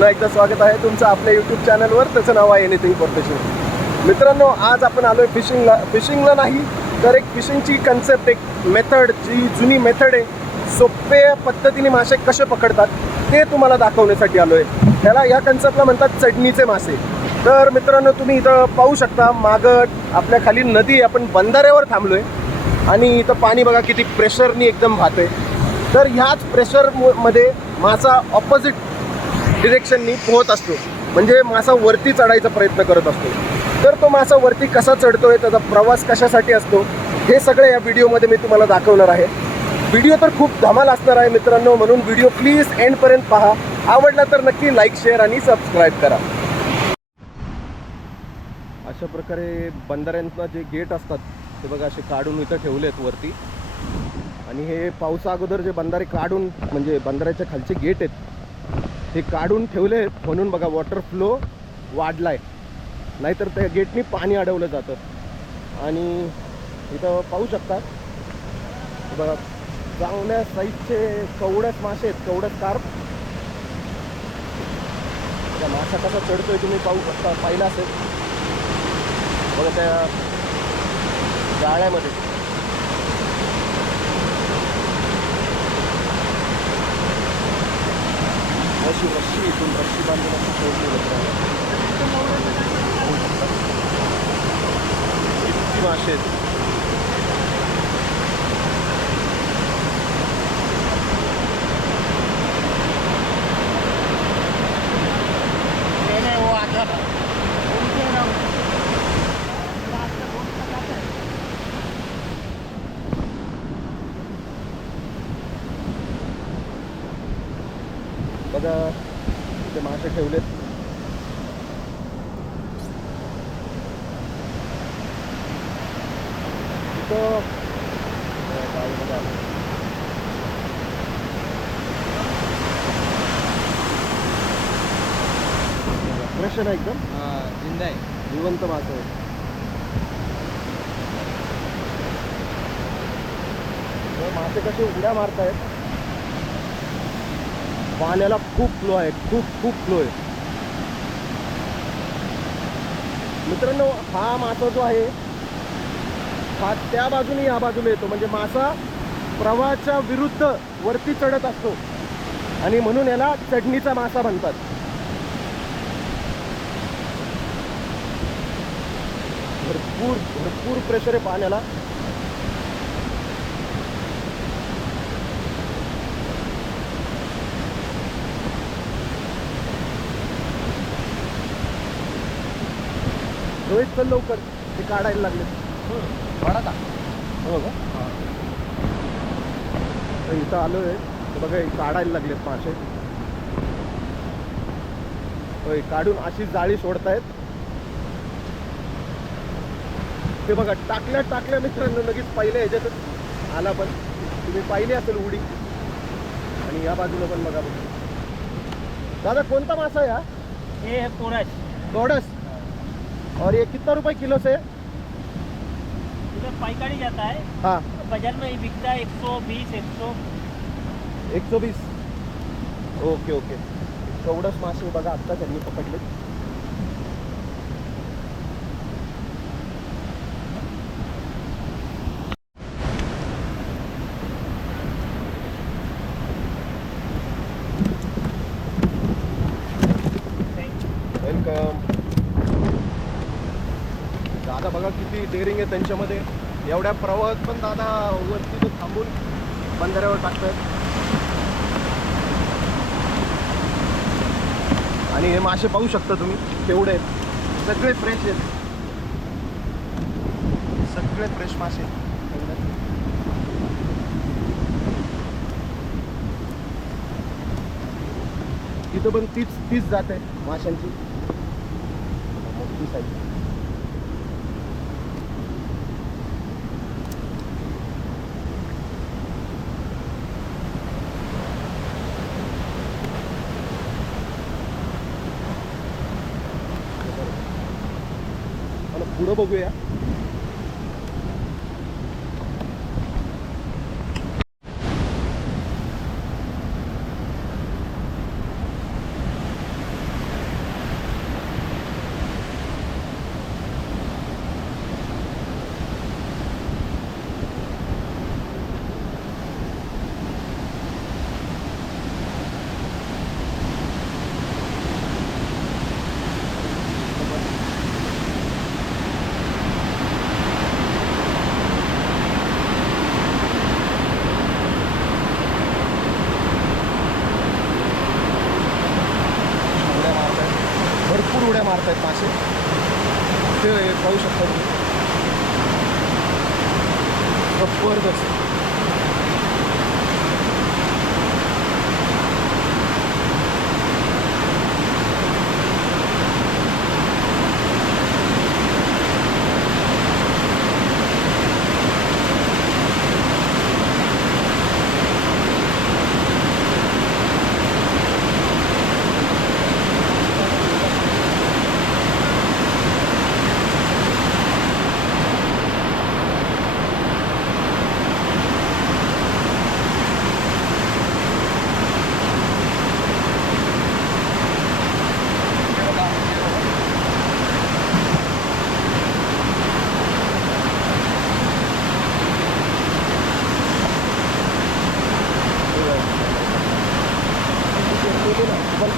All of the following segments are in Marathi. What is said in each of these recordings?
पुन्हा एकदा स्वागत आहे तुमचं आपल्या यूट्यूब चॅनलवर त्याचं नाव आहे एनिथिंग प्रोफेशनल मित्रांनो आज आपण आलो आहे फिशिंगला फिशिंगला नाही तर एक फिशिंगची कन्सेप्ट एक मेथड जी जुनी मेथड आहे सोप्या पद्धतीने मासे कसे पकडतात ते तुम्हाला दाखवण्यासाठी आलो आहे त्याला या कन्सेप्टला म्हणतात चढणीचे मासे. तर मित्रांनो तुम्ही इथं पाहू शकता मागं आपल्या खाली नदी आहे. आपण बंधाऱ्यावर थांबलो आहे आणि इथं पाणी बघा किती प्रेशरनी एकदम वाहतंय. तर ह्याच प्रेशरमध्ये मासा ऑपोजिट डिरेक्शननी पोहत असतो. म्हणजे मासा वरती चढायचा प्रयत्न करत असतो. तर तो मासा वरती कसा चढतोय त्याचा प्रवास कशासाठी असतो हे सगळं या व्हिडिओमध्ये मी तुम्हाला दाखवणार आहे. व्हिडिओ तर खूप धमाल असणार आहे मित्रांनो म्हणून व्हिडिओ प्लीज एंडपर्यंत पहा. आवडला तर नक्की लाईक शेअर आणि सबस्क्राईब करा. अशा प्रकारे बंधाऱ्यांना जे गेट असतात ते बघा असे काढून इथं ठेवले आहेत वरती. आणि हे पावसा अगोदर जे बंधारे काढून म्हणजे बंधाऱ्याच्या खालचे गेट आहेत हे काढून ठेवले म्हणून बघा वॉटर फ्लो वाढलाय. नाहीतर त्या गेटनी पाणी अडवलं जातं. आणि इथं पाहू शकता बघा चांगल्या साईजचे कवडस मासे आहेत कवडस कार्प त्या मासा कसा चढतोय तुम्ही पाहू शकता पाहिला असेल. बघा त्या जाळ्यामध्ये. अशी रस्सी इथून रस्सी बांधून असं बघा इथे मासे ठेवलेत. बघा. फ्रेश आहे ना एकदम जिंदा है जिवंत मासे आहेत. हे मासे कसे उड्या मारतायत. पाण्याला खूप फ्लो आहे खूप खूप फ्लो आहे. मित्रांनो हा मासा जो आहे हा त्या बाजूने या बाजूला येतो. म्हणजे मासा प्रवाहाच्या विरुद्ध वरती चढत असतो. आणि म्हणून याला चढणीचा मासा म्हणतात. भरपूर भरपूर प्रेशर आहे पाण्याला. रोहित चल लवकर ते काढायला लागले. बड़ा था हो का? तर इथं आलोय. बघा काढायला लागलेत मासे होय काढून अशी जाळी सोडतायत. ते बघा टाकल्या टाकल्या मित्रांनो लगेच पहिल्या ह्याच्यातच आला पण. तुम्ही पाहिली असेल उडी. आणि या बाजूला पण बघा बघा. दादा कोणता मासा आहे हा? ये है कोरस गोडस और ये कितना रुपए किलो से? पाइकारी जाता है। हाँ। बाजार में ही बिकता है एक सौ बीस एक सौ। एक सौ बीस। Okay okay. चौडस मासे बघा आत्ता त्यांनी पकडले वेलकम दादा बघा किती डेअरिंग आहे त्यांच्यामध्ये. एवढ्या प्रवाहात पण दादा वरती तो थांबून बंधाऱ्यावर टाकतात आणि हे मासे पाहू शकता तुम्ही तेवढे आहेत. सगळे फ्रेश आहेत. सगळे फ्रेश मासे. तिथं पण तीच तीच जात आहे माशांची. मोठी size. मला पुढं बघूया मारतायत मासे ते पाहू शकता तुम्ही जबरदस्त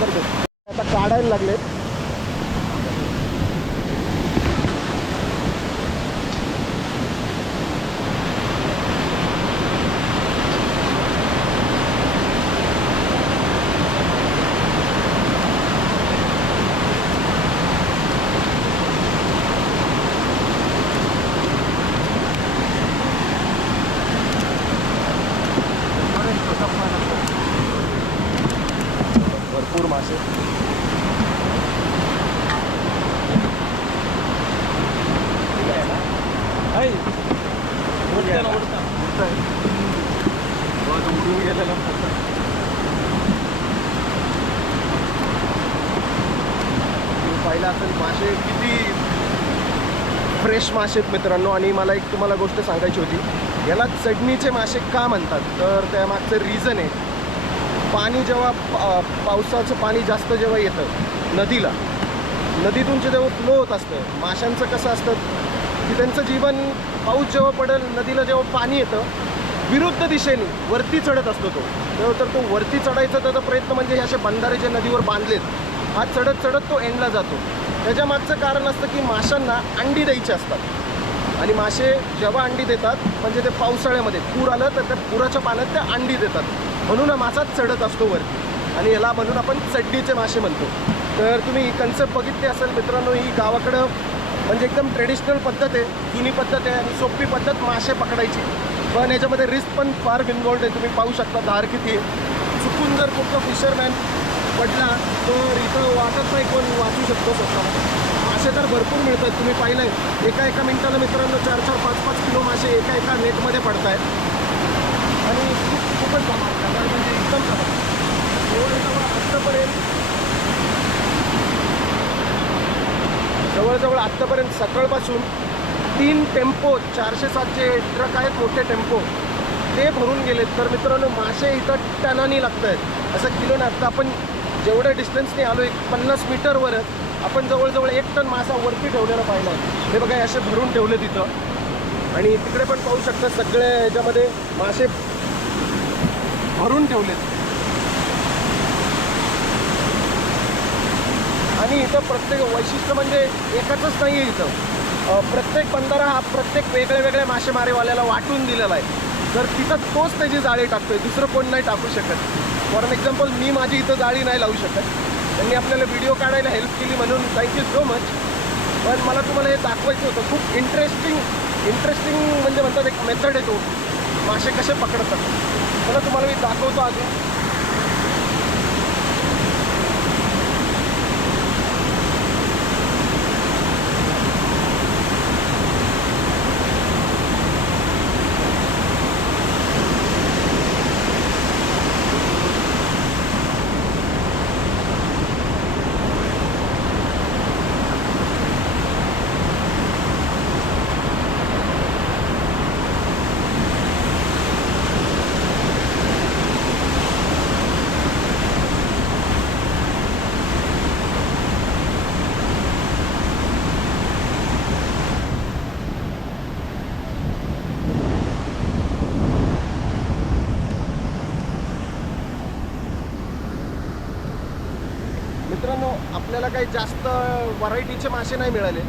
बंद आता काढायला लागलेत भरपूर मासे उडून गेलेला तुम्ही पाहिलं असेल मासे किती फ्रेश मासे आहेत मित्रांनो. आणि मला एक तुम्हाला गोष्ट सांगायची होती. याला चढणीचे मासे का म्हणतात? तर त्यामागचं रिझन आहे. पाणी जेव्हा पा- पावसाचं पाणी जास्त जेव्हा येतं नदीला नदीतून जे जेव्हा फ्लो होत असतं माशांचं कसं असतं? की त्यांचं जीवन पाऊस जेव्हा पडेल नदीला जेव्हा पाणी येतं विरुद्ध दिशेने वरती चढत असतो तो. तेव्हा तर तो वरती चढायचा त्याचा प्रयत्न म्हणजे हे असे बंधारे जे नदीवर बांधलेत हा चढत चढत तो एंडला जातो. त्याच्या मागचं कारण असतं की माशांना अंडी द्यायची असतात. आणि मासे जेव्हा अंडी देतात म्हणजे ते पावसाळ्यामध्ये पूर आलं तर त्या पुराच्या पाण्यात त्या अंडी देतात. म्हणून हा मासा चढत असतो वरती. आणि याला म्हणून आपण चड्डीचे मासे म्हणतो. तर तुम्ही ही कन्सेप्ट बघितली असेल मित्रांनो ही गावाकडं म्हणजे एकदम ट्रेडिशनल पद्धत आहे जुनी पद्धत आहे आणि सोपी पद्धत मासे पकडायची. पण याच्यामध्ये रिस्क पण फार इन्वॉल्ड आहे तुम्ही पाहू शकता धार किती आहे. चुकून जर कुठलं फिशरमॅन पडला तर इथं वाटत नाही कोण वाचू शकतो स्वतः. मासे तर भरपूर मिळतात तुम्ही पाहिलं आहे एका एका मिनटाला मित्रांनो चार चार पाच पाच किलो मासे एका एका नेटमध्ये पडत आहेत आणि खूप खूपच कमाल म्हणजे एकदम कमाल आत्तापर्यंत जवळजवळ आत्तापर्यंत सकाळपासून तीन टेम्पो चारशे सातशे ट्रक आहेत मोठे टेम्पो. ते भरून गेलेत. तर मित्रांनो मासे इथं टनानी लागत आहेत असं किलो नाही आत्ता आपण जेवढ्या डिस्टन्सने आलो एक पन्नास मीटरवरच आपण जवळजवळ एक टन मासा वरती ठेवलेला पाहिला हे बघा असे भरून ठेवले तिथं आणि तिकडे पण पाहू शकता सगळ्या ह्याच्यामध्ये मासे भरून ठेवलेत. आणि इथं प्रत्येक वैशिष्ट्य म्हणजे एकाचंच नाही आहे इथं प्रत्येक बंधारा हा प्रत्येक वेगळ्या वेगळ्या मासेमारीवाल्याला वाटून दिलेला आहे. तर तिथं तोच त्याची जाळी टाकतोय दुसरं कोण नाही टाकू शकत. फॉर एक्झाम्पल मी माझी इथं जाळी नाही लावू शकत. त्यांनी आपल्याला व्हिडिओ काढायला हेल्प केली म्हणून थँक्यू सो मच पण मला तुम्हाला हे दाखवायचं होतं खूप इंटरेस्टिंग इंटरेस्टिंग म्हणजे म्हणतात एक मेथड आहे तो. मासे कसे पकडतात. मला तुम्हाला मी दाखवतो अजून मित्रांनो आपल्याला काही जास्त व्हरायटीचे मासे नाही मिळाले.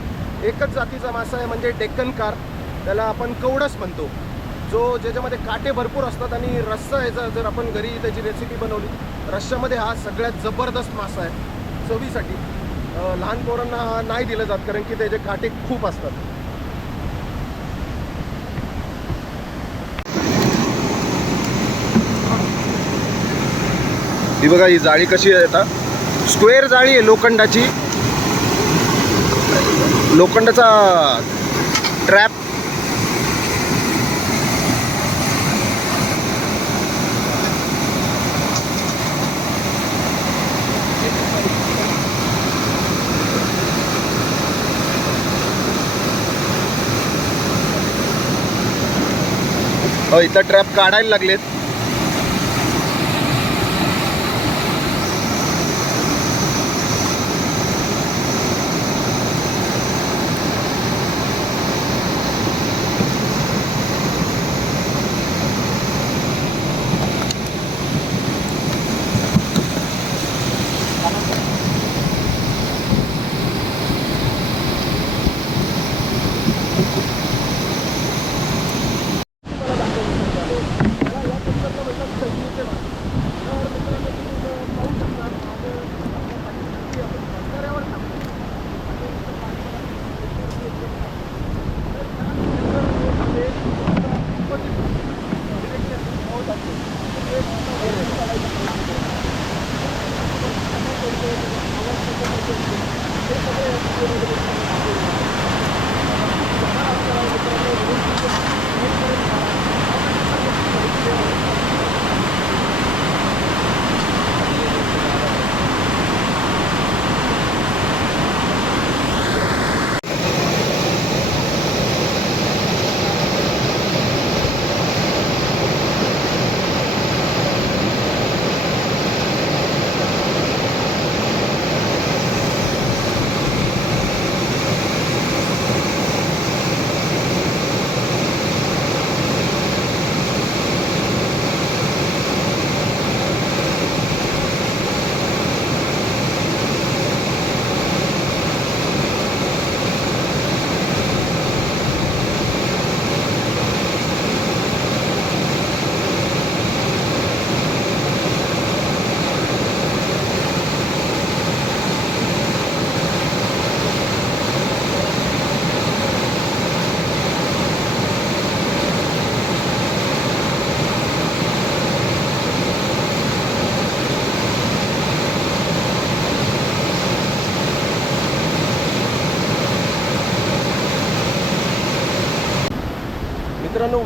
एकच जातीचा मासा आहे म्हणजे डेक्कन कार त्याला आपण कवडस म्हणतो. जो ज्याच्यामध्ये काटे भरपूर असतात आणि रस्सा याचा जर आपण घरी त्याची रेसिपी बनवली रश्श्यामध्ये हा सगळ्यात जबरदस्त मासा आहे चवीसाठी. लहान पोरांना नाही दिलं जात कारण की त्याचे काटे खूप असतात. ही बघा ही जाळी कशी आहे आता. स्क्वेअर जाळी आहे लोखंडाची. लोखंडाचा ट्रॅप. हो इथं ट्रॅप काढायला लागलेत.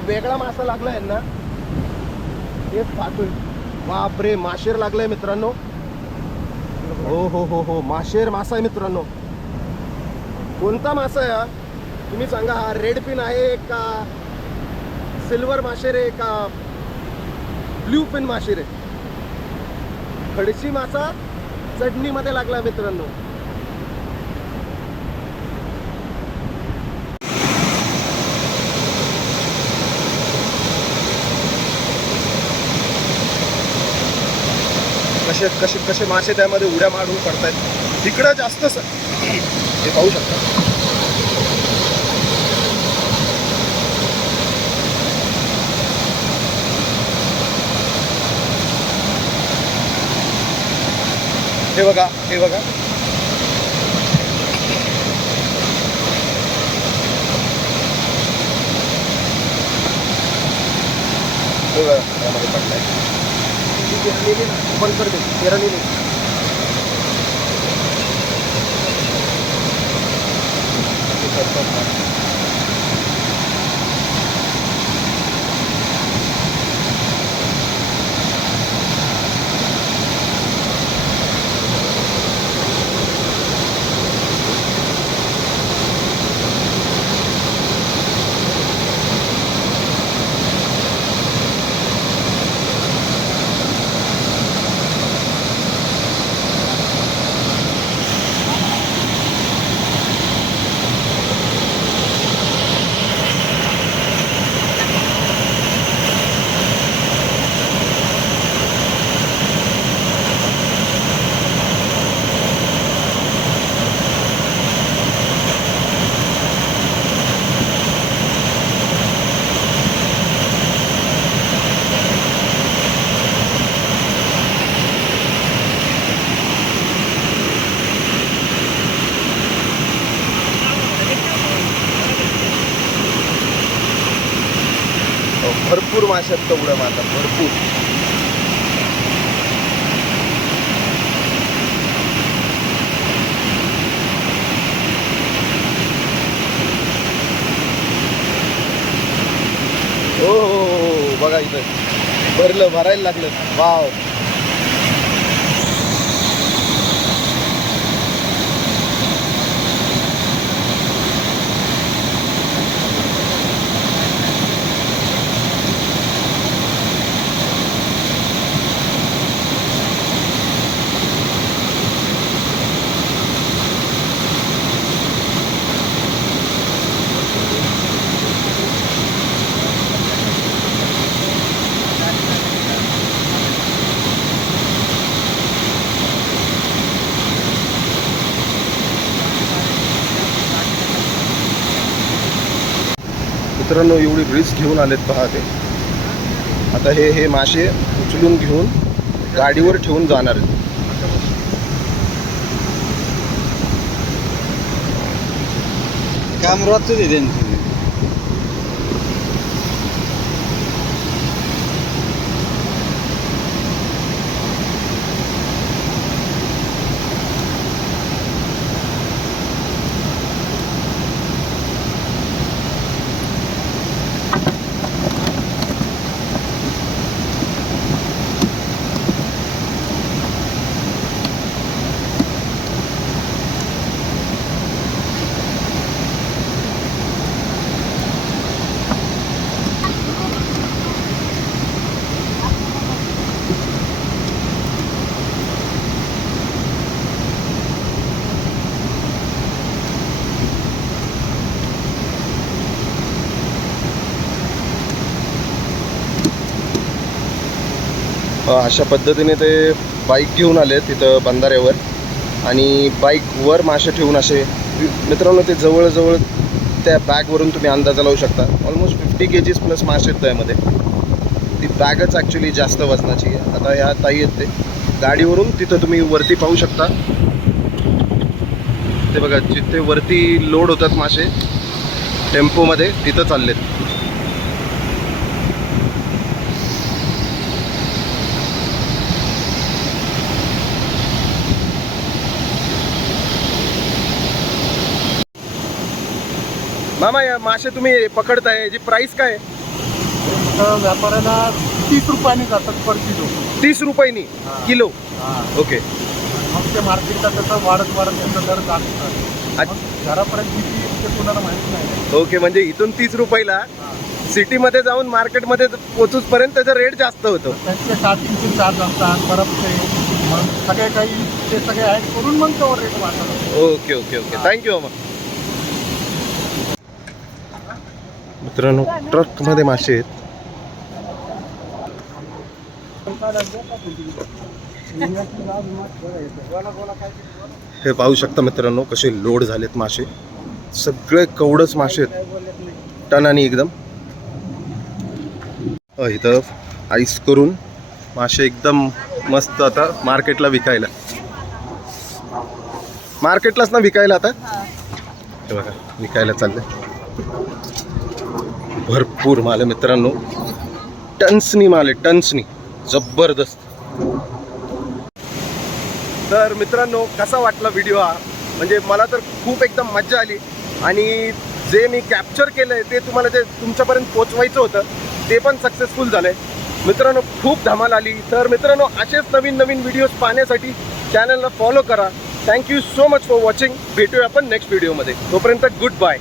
वेगळा मासा लागला आहे ना तेच पाहतोय बापरे माशेर लागलाय मित्रांनो. हो हो हो हो माशेर मासा आहे मित्रांनो. कोणता मासा आहे हा? तुम्ही सांगा हा रेड पिन आहे का सिल्वर माशेर आहे का ब्ल्यू पिन माशेर आहे? खडशी मासा चटणीमध्ये लागला मित्रांनो. कसे कसे कसे मासे त्यामध्ये उड्या मारून पडतायत. तिकडं जास्त सर हे पाहू शकता. हे बघा हे बघा. हे बघा त्यामध्ये पडलाय. ती पेरलेली बंद करते पेरलेली करतात माशात तेवढं मारतात भरपूर. हो, हो हो हो, हो बघा इथं. भरलं भरायला लागलं. वाव. मित्रांनो एवढी रिस्क घेऊन आलेत पहा ते. आता हे हे मासे उचलून घेऊन गाडीवर ठेवून जाणार आहेत. काम रोजच आहे त्यांचं. अशा पद्धतीने ते बाईक घेऊन आले तिथं बंधाऱ्यावर. आणि बाईकवर मासे ठेवून असे मित्रांनो ते जवळजवळ त्या बॅगवरून तुम्ही अंदाजा लावू शकता. Almost fifty K Gs plus मासे आहेत त्यामध्ये ती बॅगच ॲक्च्युली जास्त वजनाची आहे. आता ह्या ताई आहेत ते. गाडीवरून तिथं तुम्ही वरती पाहू शकता. ते बघा जिथे वरती लोड होतात मासे टेम्पोमध्ये तिथं चाललेत. मामा या मासे तुम्ही पकडताय याची प्राइस काय आहे? तर व्यापाऱ्याला तीस रुपयाने जातात पर किलो. तीस रुपयांनी किलो. ओके. मग ते मार्केटला तसं वाढत वाढत त्यांचा दर जात अच्छा. मग घरापर्यंत किती ते कुणाला माहीत नाही. ओके म्हणजे इथून तीस रुपयाला हा. सिटीमध्ये जाऊन मार्केटमध्ये पोचूचपर्यंत त्याचा रेट जास्त होतो. त्यांचे स्टार्टिंगचे चार्ज असतात परत ते मग सगळे काही ते सगळे ॲड करून मग तो रेट वाढतात ओके ओके ओके. थँक्यू मामा. मित्रांनो ट्रकमध्ये मासे आहेत. हे पाहू शकता मित्रांनो कसे लोड झालेत मासे. सगळे कवडच मासे आहेत. टनानी एकदम. इथं आईस करून मासे एकदम मस्त आता मार्केटला विकायला. मार्केटलाच ना विकायला आता? हे बघा विकायला चाललंय. भरपूर माल आहे मित्रांनो. टन्सनी माल आहे टन्सनी. जबरदस्त. तर मित्रांनो कसा वाटला व्हिडिओ हा? म्हणजे मला तर खूप एकदम मज्जा आली. आणि जे मी कॅप्चर केलं आहे ते तुम्हाला जे तुमच्यापर्यंत पोचवायचं होतं ते पण सक्सेसफुल झालं आहे मित्रांनो खूप धमाल आली. तर मित्रांनो असेच नवीन नवीन व्हिडिओज पाहण्यासाठी चॅनलला फॉलो करा. Thank you so much for watching भेटूया आपण नेक्स्ट व्हिडिओमध्ये तोपर्यंत गुड बाय